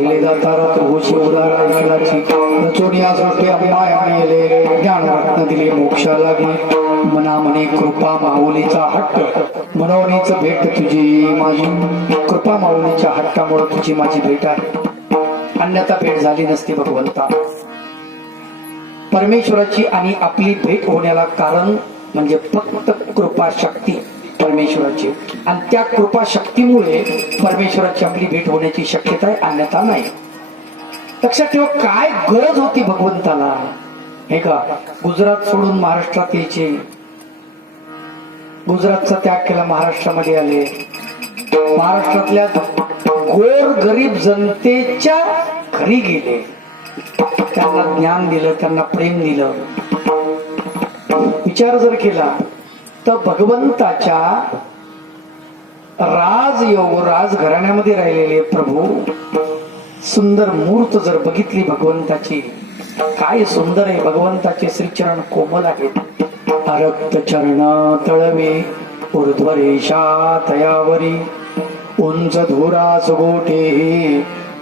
पाहिले जाता रघुशी उदार ऐकलाची रचोनिया सृष्टी अभिमाया मेले ज्ञानरत्न दिले मोक्षा लागे मना म्हणे कृपा माऊलीचा हट्ट मनोनीच भेट तुझी माझी कृपा माऊलीच्या हट्टामुळे तुझी माझी भेट आहे अन्यथा भेट झाली नसती भगवंता परमेश्वराची आणि आपली भेट होण्याला कारण म्हणजे फक्त कृपा शक्ती परमेश्वराची आणि त्या कृपा शक्तीमुळे परमेश्वराची आपली भेट होण्याची शक्यता आहे अन्यथा नाही लक्षात ठेवा काय गरज होती भगवंताला हे का गुजरात सोडून महाराष्ट्रात यायचे गुजरातचा त्याग केला महाराष्ट्रामध्ये आले महाराष्ट्रातल्या गोर गरीब जनतेच्या घरी गेले त्यांना ज्ञान दिलं त्यांना प्रेम दिलं विचार जर केला तर भगवंताच्या राजघराण्यामध्ये राहिलेले प्रभू सुंदर मूर्त जर बघितली भगवंताची काय सुंदर आहे भगवंताचे श्रीचरण कोमल आहेत रक्त चरण तळवे ऊर्ध्वरेषा तयावरी उंच धुरा सुगोटे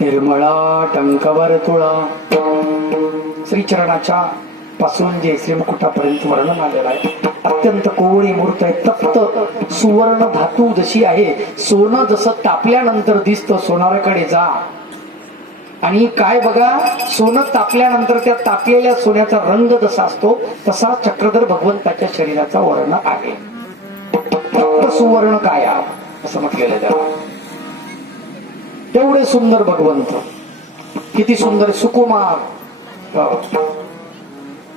निर्मळा टंकवर्तुळा श्रीचरणाच्या पासून जे श्रीमुकुटापर्यंत वर्णन आलेलं आहे अत्यंत कोवळी मूर्त आहे तप्त सुवर्ण धातू जशी आहे सोनं जसं तापल्यानंतर दिसतं सोनाराकडे जा आणि काय बघा सोनं तापल्यानंतर त्या तापलेल्या सोन्याचा रंग जसा असतो तसा चक्रधर भगवंताच्या शरीराचा वर्ण आहे फक्त सुवर्ण काया असं म्हटलेलं त्याला तेवढे सुंदर भगवंत किती सुंदर सुकुमार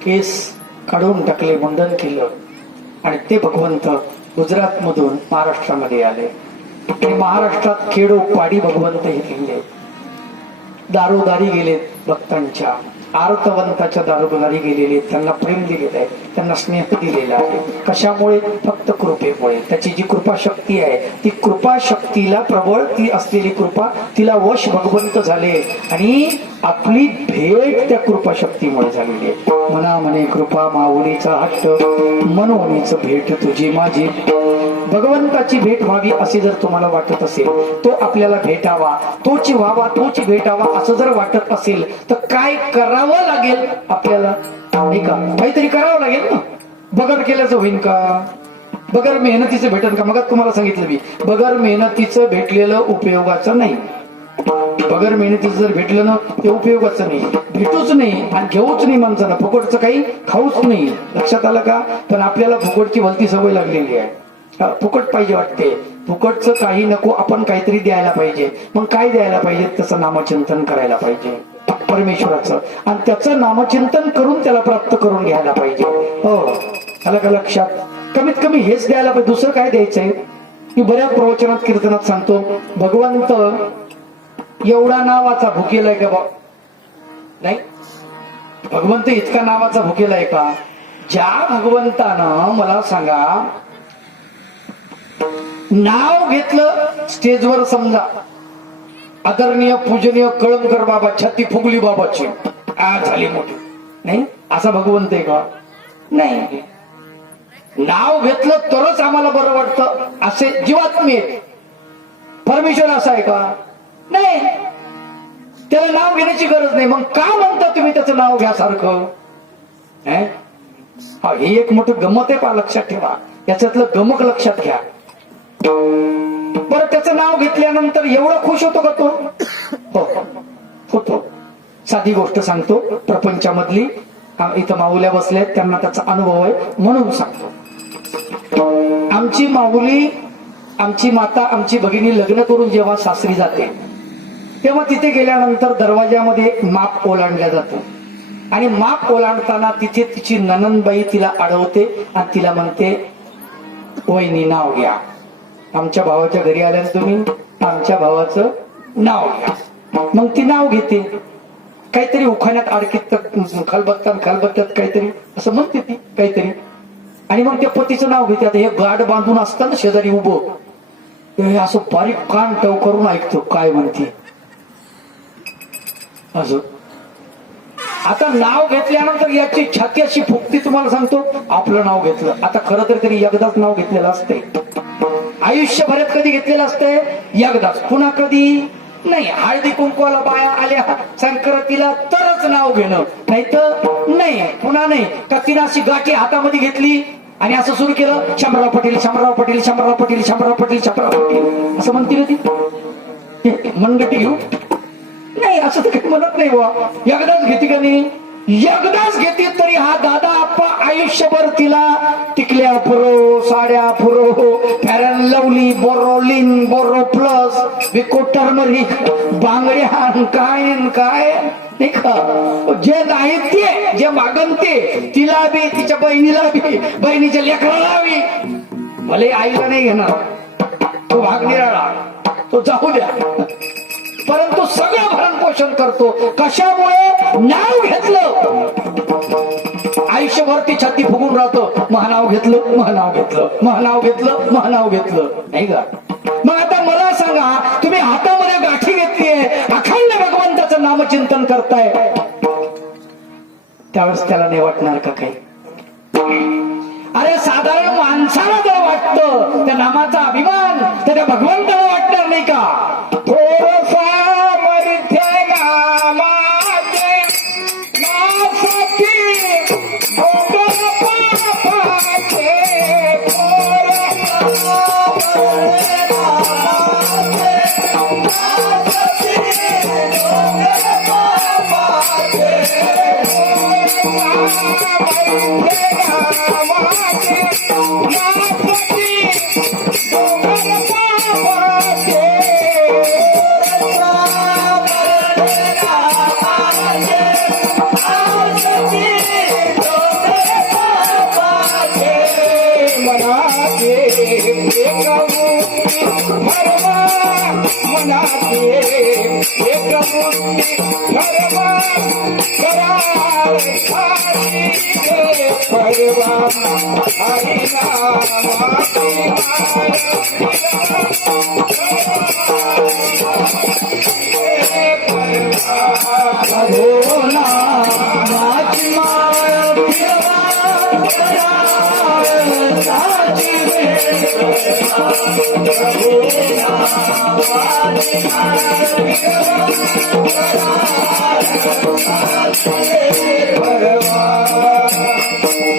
केस काढून टाकले मुंडन केलं आणि ते भगवंत गुजरात मधून महाराष्ट्रामध्ये आले आणि महाराष्ट्रात खेडो पाडी भगवंत हे गेले दारोदारी गेले भक्तांच्या आर्तवंताच्या दारोदारी गेलेले त्यांना प्रेम दिलेलं आहे त्यांना स्नेह दिलेला आहे कशामुळे फक्त कृपेमुळे त्याची जी कृपा शक्ती आहे ती कृपा शक्तीला प्रबळ ती असलेली कृपा तिला वश भगवंत झाले आणि आपली भेट त्या कृपा शक्तीमुळे झालेली आहे मना म्हणे कृपा माऊलीचा हट्ट मनोनीच भेट तुझी माझी भगवंताची भेट व्हावी असे जर तुम्हाला वाटत असेल तो आपल्याला भेटावा तोच व्हावा तोच भेटावा असं जर वाटत असेल तर काय करावं लागेल आपल्याला काहीतरी करावं लागेल ना बगर केल्याचं होईल का बगर मेहनतीचं भेटेल का मग तुम्हाला सांगितलं मी बगर मेहनतीचं भेटलेलं उपयोगाचं नाही बगर मेहनतीचं जर भेटलं ना ते उपयोगाचं नाही भेटूच नाही आणि घेऊच नाही माणसाला फुकटचं काही खाऊच नाही लक्षात आलं का पण आपल्याला फुकटची भलती सवय लागलेली आहे फुकट पाहिजे वाटते फुकटचं काही नको आपण काहीतरी द्यायला पाहिजे मग काय द्यायला पाहिजे तसं नामचिंतन करायला पाहिजे परमेश्वराचं आणि त्याचं नामचिंतन करून त्याला प्राप्त करून घ्यायला पाहिजे हो आलं का लक्षात कमीत कमी हेच द्यायला पाहिजे दुसरं काय द्यायचंय मी बऱ्याच प्रवचनात कीर्तनात सांगतो भगवंत एवढा नावाचा भुकेला आहे का बा नाही भगवंत इतका नावाचा भुकेला आहे का ज्या भगवंतानं मला सांगा नाव घेतलं स्टेजवर समजा आदरणीय पूजनीय कळमकर बाबा छाती फुगली बाबाची आज झाली मोठी नाही असा भगवंत आहे का नाही नाव घेतलं तरच आम्हाला बरं वाटतं असे जीवात्मे परमेश्वर असा आहे का नाही त्याला नाव घेण्याची गरज नाही मग का म्हणता तुम्ही त्याचं नाव घ्या सारखं हे एक मोठं गमत आहे पा लक्षात ठेवा याच्यातलं गमक लक्षात घ्या बरं त्याचं नाव घेतल्यानंतर एवढा खुश होतो का तो हो होतो साधी गोष्ट सांगतो प्रपंचामधली इथं माऊल्या बसल्या त्यांना त्याचा अनुभव आहे म्हणून सांगतो आमची माऊली आमची माता आमची भगिनी लग्न करून जेव्हा सासरी जाते तेव्हा तिथे गेल्यानंतर दरवाजामध्ये माप ओलांडल्या जातो आणि माप ओलांडताना तिथे तिची ननंदबाई तिला अडवते आणि तिला म्हणते वहिनी नाव घ्या आमच्या भावाच्या घरी आल्या तुम्ही आमच्या भावाचं नाव घ्या मग ती नाव घेते काहीतरी उखाण्यात अडकीत खलबत्त्यात काहीतरी असं म्हणते ती काहीतरी आणि मग त्या पतीचं नाव घेते आता हे गाड बांधून असतं ना शेजारी उभं हे असं बारीक कान टव करून ऐकतो काय म्हणते असं आता नाव घेतल्यानंतर याची छाती अशी फुगती तुम्हाला सांगतो आपलं नाव घेतलं आता खरं तर तरी एकदाच नाव घेतलेलं असते आयुष्यभरात कधी घेतलेलं असते एकदाच पुन्हा कधी नाही. हळदी कुंकवाला बाया आल्या संक्रांतीला तरच नाव घेणं, नाही तर नाही. पुन्हा नाही का तिने अशी गाठी हातामध्ये घेतली आणि असं सुरू केलं, शंभरराव पटेल, शंभरराव पटेल, शंभरराव पटेल, शंभरराव पटेल, शंभरराव पटेल असं म्हणतील ती मनगटी घेऊ. नाही असं तर काही म्हणत नाही बुवा. एकदाच घेते का नाही, एकदाच घेते तरी हा दादा आप्पा आयुष्यभर तिला टिकल्या पुरो, साड्या पुरो, फॅरन लवली, बोरोलिन, बोरो प्लस, विको टर्मरिक, बांगड्या काय काय नाही का. जे नाही ते, जे मागन ते, तिला बी, तिच्या बहिणीला बी, बहिणीच्या लेकराला बी. भले आईला नाही घेणार, तो भाग निराळा, तो जाऊ द्या, परंतु सगळं भरण पोषण करतो. कशामुळे? नाव घेतलं. आयुष्यभर ती छाती फुगून राहतो, महानाव घेतलं, महानाव घेतलं, महानाव घेतलं, महानाव घेतलं, नाही का. मग आता मला सांगा, तुम्ही हातामध्ये गाठी घेतलीये, अखंड भगवंताचं नामचिंतन करताय, त्यावेळेस त्याला नाही वाटणार का काही? अरे साधारण माणसाला जर वाटतं त्या नामाचा अभिमान, तर त्या भगवंताला वाटणार नाही का? थोडसा मरिथे नामाचे नासाठी डोंगर पापाचे,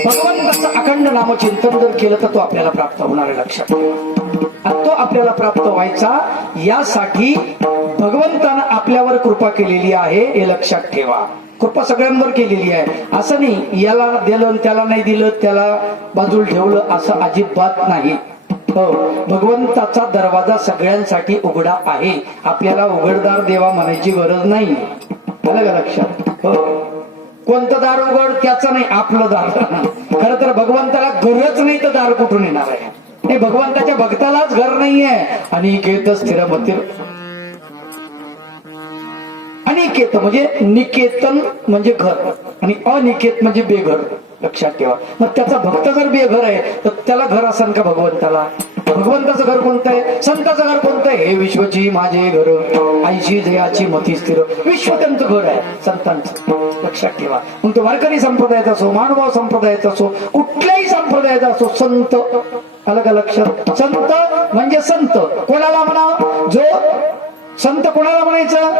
भगवंताचं अखंड नामचिंतन जर केलं तर तो आपल्याला प्राप्त होणार आहे, लक्षात ठेवा. तो आपल्याला प्राप्त व्हायचा, यासाठी भगवंतानं आपल्यावर कृपा केलेली आहे, हे लक्षात ठेवा. कृपा सगळ्यांवर केलेली आहे, असं नाही याला दिलं त्याला नाही दिलं, त्याला बाजूला ठेवलं, असं अजिबात नाही. हो, भगवंताचा दरवाजा सगळ्यांसाठी उघडा आहे, आपल्याला उघडदार देवा म्हणायची गरज नाही. आलं का लक्षात? हो, कोणतं दार उघड त्याचं नाही, आपलं दार. खरं तर भगवंताला घरच नाही तर दार कुठून येणार आहे? नाही, भगवंताच्या भक्तालाच घर नाहीये. अनिकेत स्थिर मतीर, अनिकेत म्हणजे निकेतन म्हणजे घर, आणि अनिकेत म्हणजे बेघर, लक्षात ठेवा. मग त्याचा भक्त जर बेघर आहे तर त्याला घर असेल का भगवंताला? भगवंताचं घर कोणतं आहे? संताचं घर कोणतं आहे? हे विश्वची माझे घर, आईची जयाची मती स्थिर, विश्व त्यांचं घर आहे संतांचं, लक्षात ठेवा. मग तो वारकरी संप्रदायाचा असो, मानभाव संप्रदायाचा असो, कुठल्याही संप्रदायाचा असो, संत, आलं का लक्षात? संत म्हणजे संत कोणाला म्हणा? जो संत कोणाला म्हणायचं?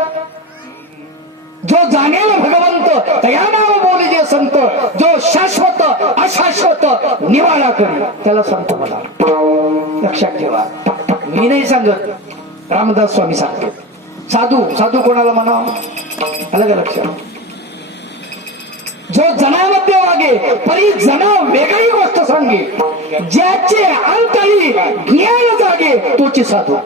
जो जाणेल भगवंत तया नाव बोलिजे संत, जो शाश्वत अशाश्वत निवाळा करी त्याला संत म्हणा, लक्षात ठेवा. मी नाही सांगत, रामदास स्वामी सांगतात. साधू, साधू कोणाला म्हणा? आलं का लक्षात? जो जनामध्ये वागे परी जना वेगळी गोष्ट सांगे, ज्याचे अंतरी ज्ञान जागे तोची साधू.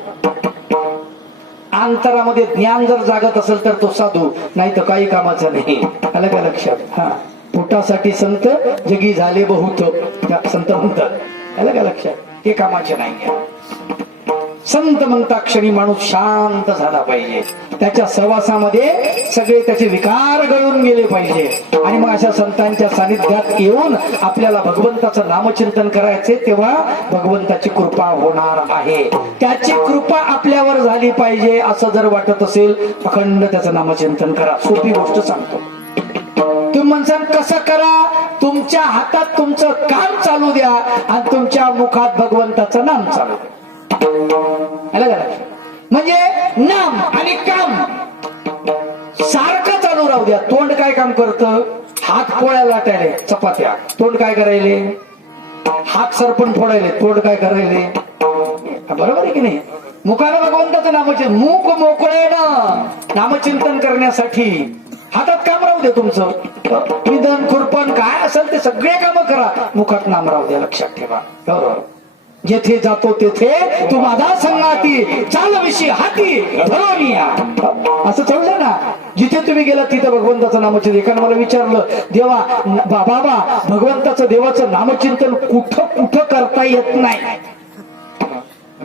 अंतरामध्ये ज्ञान जर जागत असेल तर तो साधू, नाही तर काही कामाचा नाही. आलं का लक्षात? हा, पोटासाठी संत जगी झाले बहुत, संत म्हणतात. आलं का लक्षात? हे कामाचे नाही. संत म्हणता क्षणी माणूस शांत झाला पाहिजे, त्याच्या सहवासामध्ये सगळे त्याचे विकार गळून गेले पाहिजे, आणि मग अशा संतांच्या सानिध्यात येऊन आपल्याला भगवंताचं नामचिंतन करायचे, तेव्हा भगवंताची कृपा होणार आहे. त्याची कृपा आपल्यावर झाली पाहिजे असं जर वाटत असेल, अखंड त्याचं नामचिंतन करा. सोपी गोष्ट सांगतो. तुम्ही म्हणसान कसं करा? तुमच्या हातात तुमचं काम चालू द्या आणि तुमच्या मुखात भगवंताचं नाम चालू द्या. म्हणजे नाम आणि काम सारखं चालू राहू द्या. तोंड काय काम करतं? हात पोळ्या लाटायले चपात्या, तोंड काय करायले? हात सरपण फोडायले, तोंड काय करायले? बरोबर आहे की नाही? मुखाला भगवंताचं नामचिंतन, मूक मोकळे ना नामचिंतन करण्यासाठी. हातात काम राहू दे तुमचं, निधन खुरपण काय असेल ते सगळे काम करा, मुखात नाम राहू द्या. लक्षात ठेवा. बरोबर. जेथे जातो तेथे तू माझा संगाती, चाल विषयी हाती धरून या. असं चाललंय ना. जिथे तुम्ही गेला तिथे भगवंताचं नामचिंतन. एकाने मला विचारलं, देवा बाबा भगवंताचं देवाचं नामचिंतन कुठं कुठं करता येत नाही.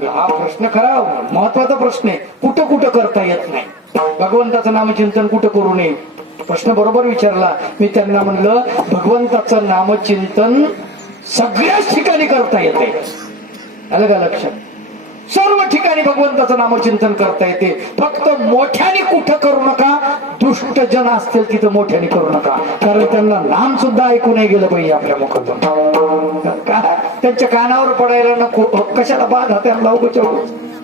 हा प्रश्न खरा महत्वाचा प्रश्न आहे. कुठं कुठं करता येत नाही भगवंताचं नामचिंतन, कुठं करू नये? प्रश्न बरोबर विचारला. मी त्यांना म्हणलं, भगवंताचं नामचिंतन सगळ्याच ठिकाणी करता येते. आलं का लक्षात? सर्व ठिकाणी भगवंताचं नामचिंतन करता येते. फक्त मोठ्याने कुठं करू नका. दुष्ट जन असतील तिथं मोठ्याने करू नका, कारण त्यांना नाम सुद्धा ऐकू नाही गेलं पाहिजे आपल्या मुखातून. त्यांच्या कानावर पडायला नको. कशाला बाद त्यांना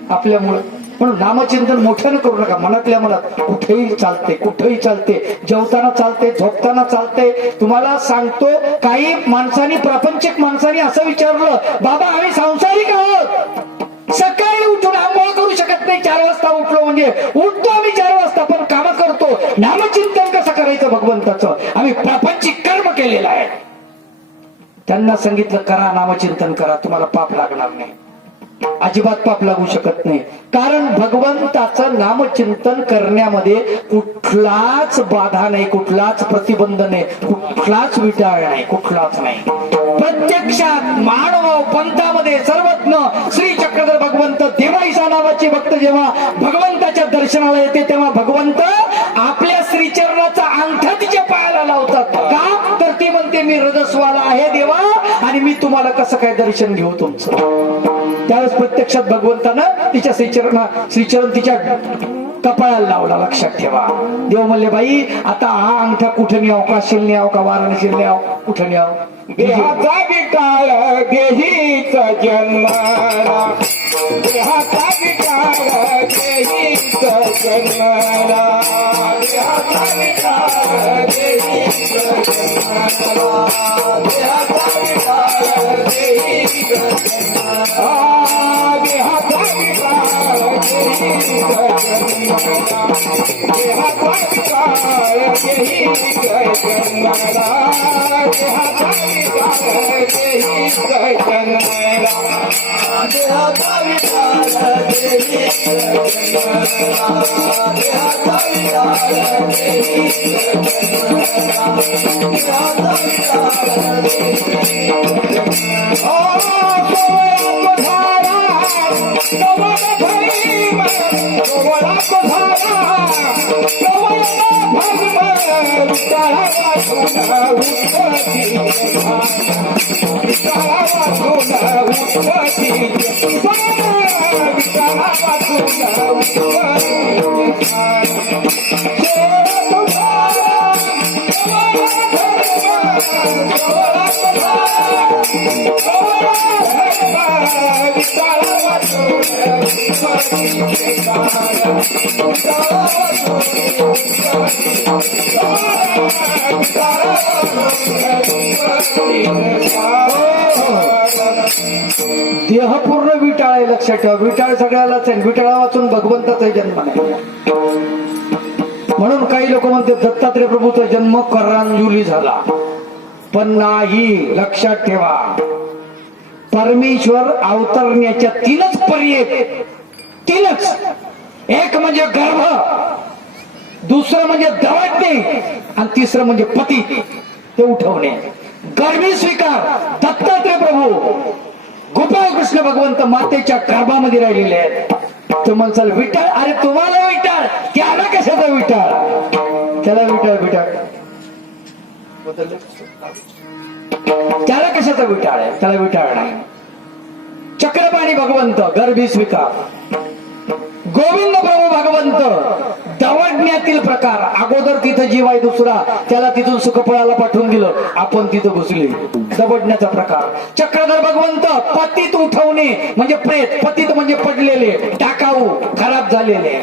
आपल्यामुळे. म्हणून नामचिंतन मोठ्यानं करू नका. मनातल्या मनात कुठेही चालते, कुठेही चालते. जेवताना चालते, झोपताना चालते. तुम्हाला सांगतो, काही माणसांनी, प्रापंचिक माणसांनी असं विचारलं, बाबा आम्ही सांसारिक आहोत, सकाळी उठून आंघोळ करू शकत नाही, 4 वाजता उठलो म्हणजे उठतो आम्ही 4 वाजता, पण काम करतो. नामचिंतन कसं करायचं भगवंताचं? आम्ही प्रापंचिक कर्म केलेलं आहे. त्यांना सांगितलं, करा नामचिंतन करा, तुम्हाला पाप लागणार नाही. अजिबात पाप लागू शकत नाही. कारण भगवंताचं नामचिंतन करण्यामध्ये कुठलाच बाधा नाही, कुठलाच प्रतिबंध नाही, कुठलाच विटाळ नाही, कुठलाच नाही. प्रत्यक्षात मानव पंथामध्ये सर्वज्ञ श्री चक्रधर भगवंत देवाईसा नावाचे भक्त जेव्हा भगवंताच्या दर्शनाला येते, तेव्हा भगवंत आपल्या श्रीचरणाचा अंगठा तिच्या पायाला लावतात. का? तर ती म्हणते, मी रजस्वाला आहे देवा, आणि मी तुम्हाला कसं काय दर्शन घेऊ तुमचं? त्यावेळेस प्रत्यक्षात भगवंतानं तिच्या श्रीचरण तिच्या कपाळाला लावला. लक्षात ठेवा. देव म्हणले, बाई आता हा अंगठा कुठे न्याव? काशील न्याव का वाराणसी न्याव? कुठे न्याव? देहाचा विकार देहीच जन्माला, देहाचा विकार देहीच जन्माला, देहाचा विकार देहीच जन्माला, देहाचा विकार देहीच जन्माला, देहाचा विकार देहीच जन्माला, देहाचा विकार देहीच जन्माला, देहाचा देह पूर्ण विटाळ आहे. लक्षात ठेवा. विटाळ सगळ्यालाच आहे. विटाळा वाचून भगवंताचा जन्म नाही. म्हणून काही लोक म्हणते दत्तात्रय प्रभूचा जन्म करांजुली झाला, पण नाही. लक्षात ठेवा. परमेश्वर अवतरण्याच्या 3च पर्याय, 3च. एक म्हणजे गर्भ, दुसरं म्हणजे दवाडणे, आणि तिसरं म्हणजे पती ते उठवणे. गर्भी स्वीकार दत्तात्रय प्रभू गोपाळ कृष्ण भगवंत मातेच्या गर्भामध्ये राहिलेले आहेत. तो म्हणसाल विटाळ, अरे तुम्हाला विटाळ, त्याला कशाचा विटाळ? त्याला विटाळ त्याला कशाचा विटाळ आहे? त्याला विटाळ नाही. चक्रपाणी भगवंत गर्भी स्वीकार, गोविंद प्रभू भगवंत दवड दबडण्यातील प्रकार. अगोदर तिथं जीव आहे दुसरा, त्याला तिथून सुखफळाला पाठवून दिलं, आपण तिथं घुसले. दबडण्याचा प्रकार. चक्रधर भगवंत पतित उठवणे म्हणजे प्रेत, पतित म्हणजे पडलेले, टाकाऊ, खराब झालेले,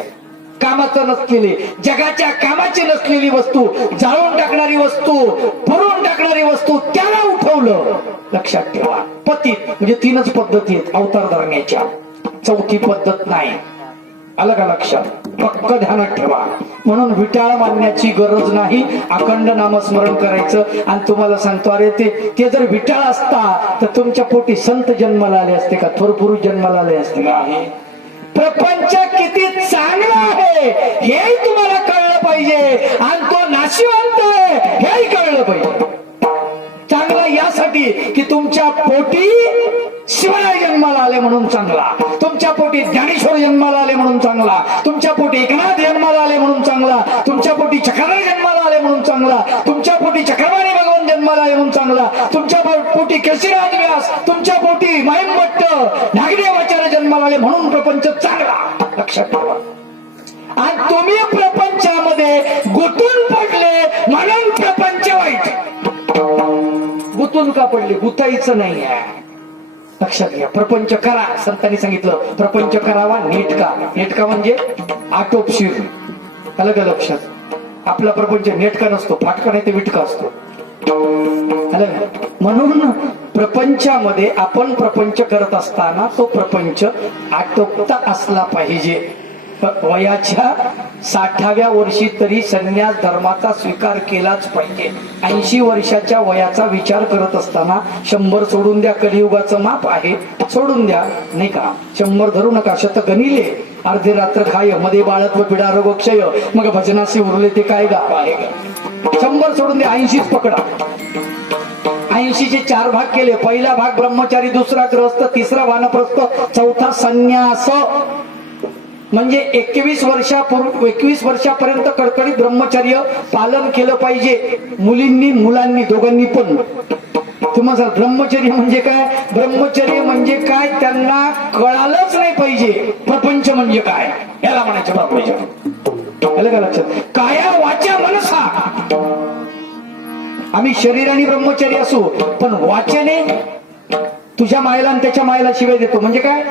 कामाचं नसलेले, जगाच्या कामाची नसलेली वस्तू, जाळून टाकणारी वस्तू, पुरून टाकणारी वस्तू, त्याला उठवलं. लक्षात ठेवा, पतित म्हणजे 3च पद्धती आहेत अवतार धरण्याच्या, चौथी पद्धत नाही. आलं का लक्षात? पक्क ध्यानात ठेवा. म्हणून विटाळ मानण्याची गरज नाही, अखंड नामस्मरण करायचं. आणि तुम्हाला सांगतो, अरे ते जर विटाळ असता तर तुमच्या पोटी संत जन्माला आले असते का, थोर पुरुष जन्माला आले असते का? प्रपंच किती चांगला आहे हेही तुम्हाला कळलं पाहिजे, आणि तो नाशिवंत आहे हेही कळलं पाहिजे. चांगला यासाठी की तुमच्या पोटी शिवराय जन्माला आले म्हणून चांगला, तुमच्या पोटी ज्ञानेश्वर जन्माला आले म्हणून चांगला, तुमच्या पोटी एकनाथ जन्माला आले म्हणून चांगला, तुमच्या पोटी चक्रधर जन्माला आले म्हणून चांगला, तुमच्या पोटी चक्रवाणी भगवान जन्माला आले म्हणून चांगला, तुमच्या पोटी केशीराज व्यास, तुमच्या पोटी महिमभट्ट नागदेवाचार्य जन्माला आले म्हणून प्रपंच चांगला. लक्षात ठेवा. आणि तुम्ही प्रपंचामध्ये गुंतून पडले म्हणून प्रपंच वाईट. गुंतून का पडले? गुतायचं नाही आहे. लक्षात घ्या. प्रपंच करा, संतांनी सांगितलं प्रपंच करावा नेटका. नेटका म्हणजे आटोपशीर. अलग लक्षात. आपला प्रपंच नेटका नसतो, फाटका नाही ते विटका असतो. म्हणून प्रपंचामध्ये आपण प्रपंच करत असताना तो प्रपंच आटोपता असला पाहिजे. वयाच्या 60व्या वर्षी तरी संन्यास धर्माचा स्वीकार केलाच पाहिजे. 80 वर्षाच्या वयाचा विचार करत असताना 100 सोडून द्या, कलियुगाचं माप आहे, सोडून द्या नाही का. 100 धरू नका. शत गणिले अर्धे रात्र खाय, मध्ये बाळत्व पिडा रोग क्षय, मग भजनाशी उरले ते काय गा. 100 सोडून द्या, 80च पकडा. 80चे 4 भाग केले. पहिला भाग ब्रह्मचारी, दुसरा ग्रहस्थ, तिसरा वानप्रस्थ, चौथा संन्यास. म्हणजे 21 वर्षापर्यंत कडकडीत ब्रह्मचर्य पालन केलं पाहिजे. मुलींनी मुलांनी दोघांनी पण. तुम्हाला ब्रह्मचर्य म्हणजे काय, ब्रह्मचर्य म्हणजे काय त्यांना कळालंच नाही पाहिजे. प्रपंच म्हणजे काय याला म्हणायचं ब्रह्मचर्य. आलं का लक्षात? काया वाचा मनसा. आम्ही शरीराने ब्रह्मचर्य असू, पण वाचेने तुझ्या मायला आणि त्याच्या मायला शिवाय देतो म्हणजे काय,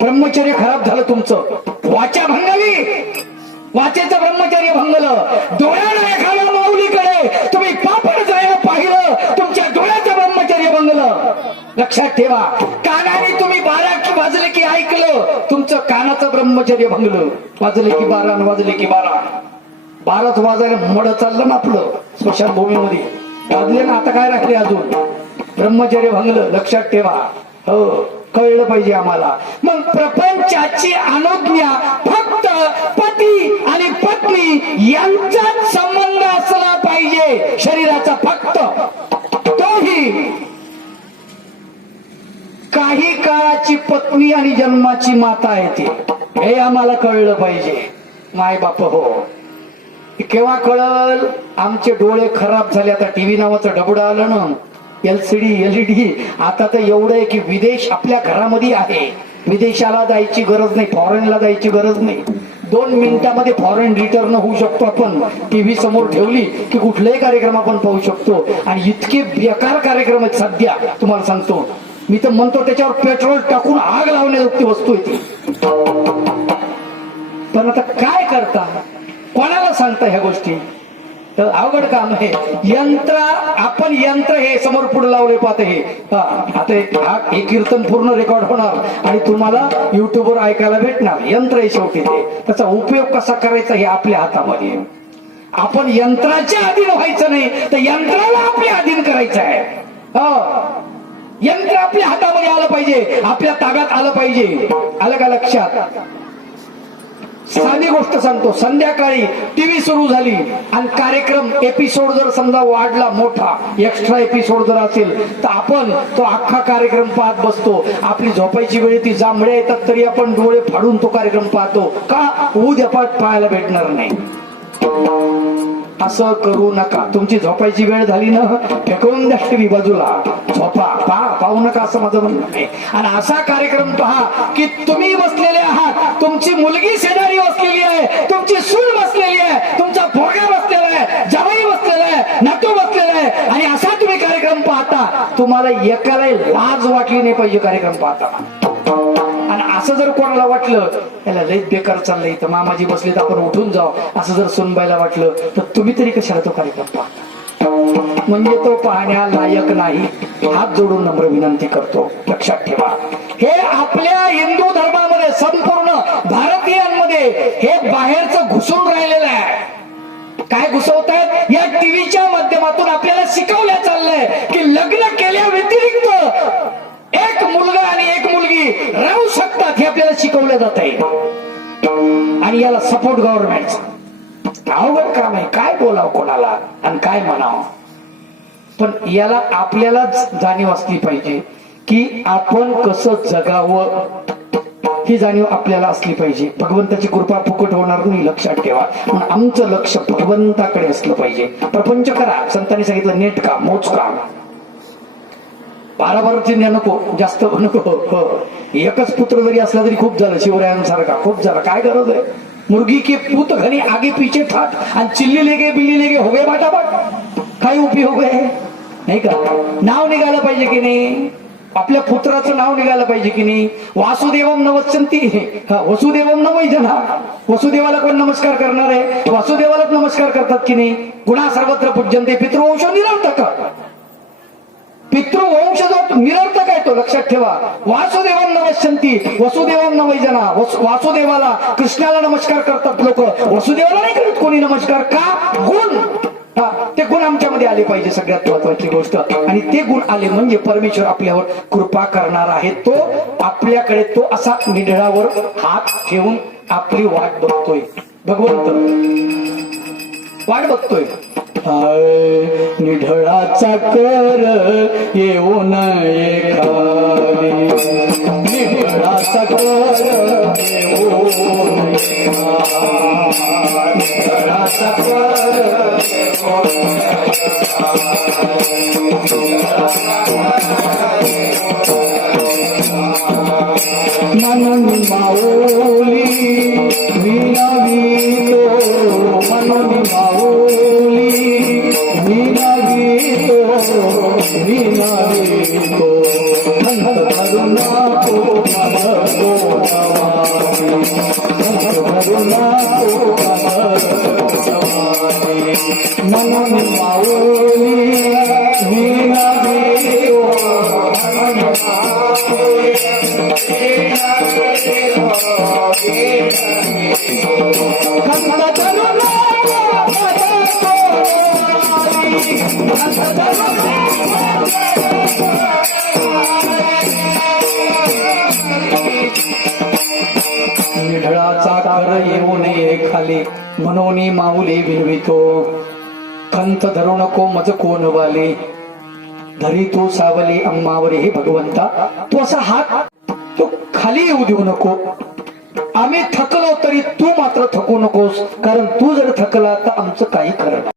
ब्रह्मचर्य खराब झालं तुमचं. वाचा भंगली, वाचेचं ब्रह्मचर्य भंगलं. डोळ्याला एखाद्या माऊलीकडे तुम्ही पापड जायला पाहिलं, तुमच्या डोळ्याचं ब्रह्मचर्य भंगलं. लक्षात ठेवा. कानाने तुम्ही 12 वाजले की ऐकलं, तुमचं कानाचं ब्रह्मचर्य भंगलं. वाजले की 12, वाजले की 12च वाजायला मड चाललं ना आपलं स्मशानभूमीमध्ये. वाजले ना, आता काय राहिले अजून, ब्रह्मचर्य भंगलं. लक्षात ठेवा. हो, कळलं पाहिजे आम्हाला. मग प्रपंचाची अनुज्ञा फक्त पती आणि पत्नी यांचाच संबंध असला पाहिजे. शरीराचा फक्त तोही काही काळाची पत्नी आणि जन्माची माता येते, हे आम्हाला कळलं पाहिजे. माय बाप हो, केव्हा कळल? आमचे डोळे खराब झाले. आता टीव्ही नावाचं डबडं आलं ना, LCD LED. आता तर एवढं आहे की विदेश आपल्या घरामध्ये आहे. विदेशाला जायची गरज नाही, फॉरेनला जायची गरज नाही. 2 मिनिटामध्ये फॉरेन रिटर्न होऊ शकतो आपण. टीव्ही समोर ठेवली की कुठलाही कार्यक्रम आपण पाहू शकतो. आणि इतके बेकार कार्यक्रम आहेत सध्या, तुम्हाला सांगतो. मी तर म्हणतो त्याच्यावर पेट्रोल टाकून आग लावण्याची वस्तू आहे ती. पण आता काय करता, कोणाला सांगता ह्या गोष्टी? तर अवघड काम आहे. आपण यंत्र हे समोर पुढे लावले पाहते. हे आता हे कीर्तन पूर्ण रेकॉर्ड होणार आणि तुम्हाला युट्यूबवर ऐकायला भेटणार. यंत्र आहे शेवटी ते. त्याचा उपयोग कसा करायचा हे आपल्या हातामध्ये. आपण यंत्राच्या अधीन व्हायचं नाही, तर यंत्राला आपल्या अधीन करायचं आहे. यंत्र आपल्या हातामध्ये आलं पाहिजे, आपल्या ताब्यात आलं पाहिजे. आलं का लक्षात? साधी गोष्ट सांगतो. संध्याकाळी टीव्ही सुरू झाली आणि कार्यक्रम एपिसोड जर समजा वाढला, मोठा एक्स्ट्रा एपिसोड जर असेल, तर आपण तो अख्खा कार्यक्रम पाहत बसतो. आपली झोपायची वेळ ती जांभळ्या येतात तरी आपण डोळे फाडून तो कार्यक्रम पाहतो. का? उद्या पाहायला भेटणार नाही. असं करू नका. तुमची झोपायची वेळ झाली ना, फेकून द्या टीव्ही बाजूला, झोपा. पाहू नका असं माझं म्हणणं नाही. आणि असा कार्यक्रम पहा की तुम्ही बसलेले आहात, तुमची मुलगी शेजारी बसलेली आहे, तुमची सून बसलेली आहे, तुमचा पोरगा बसलेला आहे, जावई बसलेला आहे, नातू बसलेला आहे, आणि असा तुम्ही कार्यक्रम पाहता. तुम्हाला एकाला लाज वाटली नाही पाहिजे कार्यक्रम पाहताना. आणि असं जर कोणाला वाटलं याला लई बेकार चाललंय, तर मामाजी बसले तर आपण उठून जाऊ, असं जर सुनबाईला वाटलं तर तुम्ही तरी कशाला तो कार्यक्रम पाहता. म्हणजे तो पाहण्या लायक नाही. हात जोडून नम्र विनंती करतो, लक्षात ठेवा. हे आपल्या हिंदू धर्मामध्ये, संपूर्ण भारतीयांमध्ये हे बाहेरचं घुसून राहिलेलं आहे. काय घुसवतायत? या टीव्हीच्या माध्यमातून आपल्याला शिकवल्या चाललंय की लग्न केल्या व्यतिरिक्त एक मुलगा आणि एक मुलगी राहू शकतात, हे आपल्याला शिकवलं जात आहे. आणि याला सपोर्ट गव्हर्नमेंटचा अवघड काम आहे. काय बोलावं कोणाला आणि काय म्हणावं, पण याला आपल्यालाच जाणीव असली पाहिजे की आपण कसं जगावं, ही जाणीव आपल्याला असली पाहिजे. भगवंताची कृपा फुकट होणार नाही, लक्षात ठेवा. म्हणून आमचं लक्ष भगवंताकडे असलं पाहिजे. प्रपंच करा, संतांनी सांगितलं, नेट काम, मोज काम. 12 चिन्ह नको, जास्त नको. एकच पुत्र जरी असला तरी खूप झालं, शिवरायांसारखा खूप झाला. काय गरज आहे? मुर्गी के पूत घरी आगे पीछे ठाट, आणि चिल्ली लेगे बिल्ली लेगे हो गए बाटाबाट. काय उपयोग आहे? नाही का? नाव निघालं पाहिजे की नाही? आपल्या पुत्राचं नाव निघालं पाहिजे की नाही? वासुदेवम नवसंती, वसुदेवम नवै जना. वसुदेवाला कोण नमस्कार करणार आहे? वासुदेवालाच नमस्कार करतात की नाही? गुणा सर्वत्र पूज्यंते, पितृवंश निरर्थक. पितृवंश जो निरर्थक आहे तो लक्षात ठेवा. वासुदेवम नमस्यंती, वसुदेवम नवै जना. वासुदेवाला, कृष्णाला नमस्कार करतात लोक, वसुदेवाला नाही करत कोणी नमस्कार. का? गुण. ते गुण आमच्यामध्ये आले पाहिजे, सगळ्यात महत्वाची गोष्ट. आणि ते गुण आले म्हणजे परमेश्वर आपल्यावर कृपा करणार आहे. तो आपल्याकडे तो असा निढळावर हात ठेवून आपली वाट बघतोय. भगवंत वाट बघतोय. निढळाचा कर येऊ नये खाली, निढळाचा कर येऊ नये खाली, निढळाचा कर मनन माऊली विनवितो, मनन माऊली विनवितो, विनवितो. करुणाको ममतो नमामि, करुणाको ममतो नमामि. मनन माऊली विनवितो, मनन माऊली निढळाचा कर येऊ नये खाली, म्हणून माऊली विनवितो. खंत धरू नको मज कोण वाले, धरी तू सावली अंमावरी. हे भगवंता, तू असा हात तो खाली येऊ देऊ नको. आम्ही थकलो तरी तू मात्र थकू नकोस, कारण तू जर थकला तर आमचं काही खरं नाही.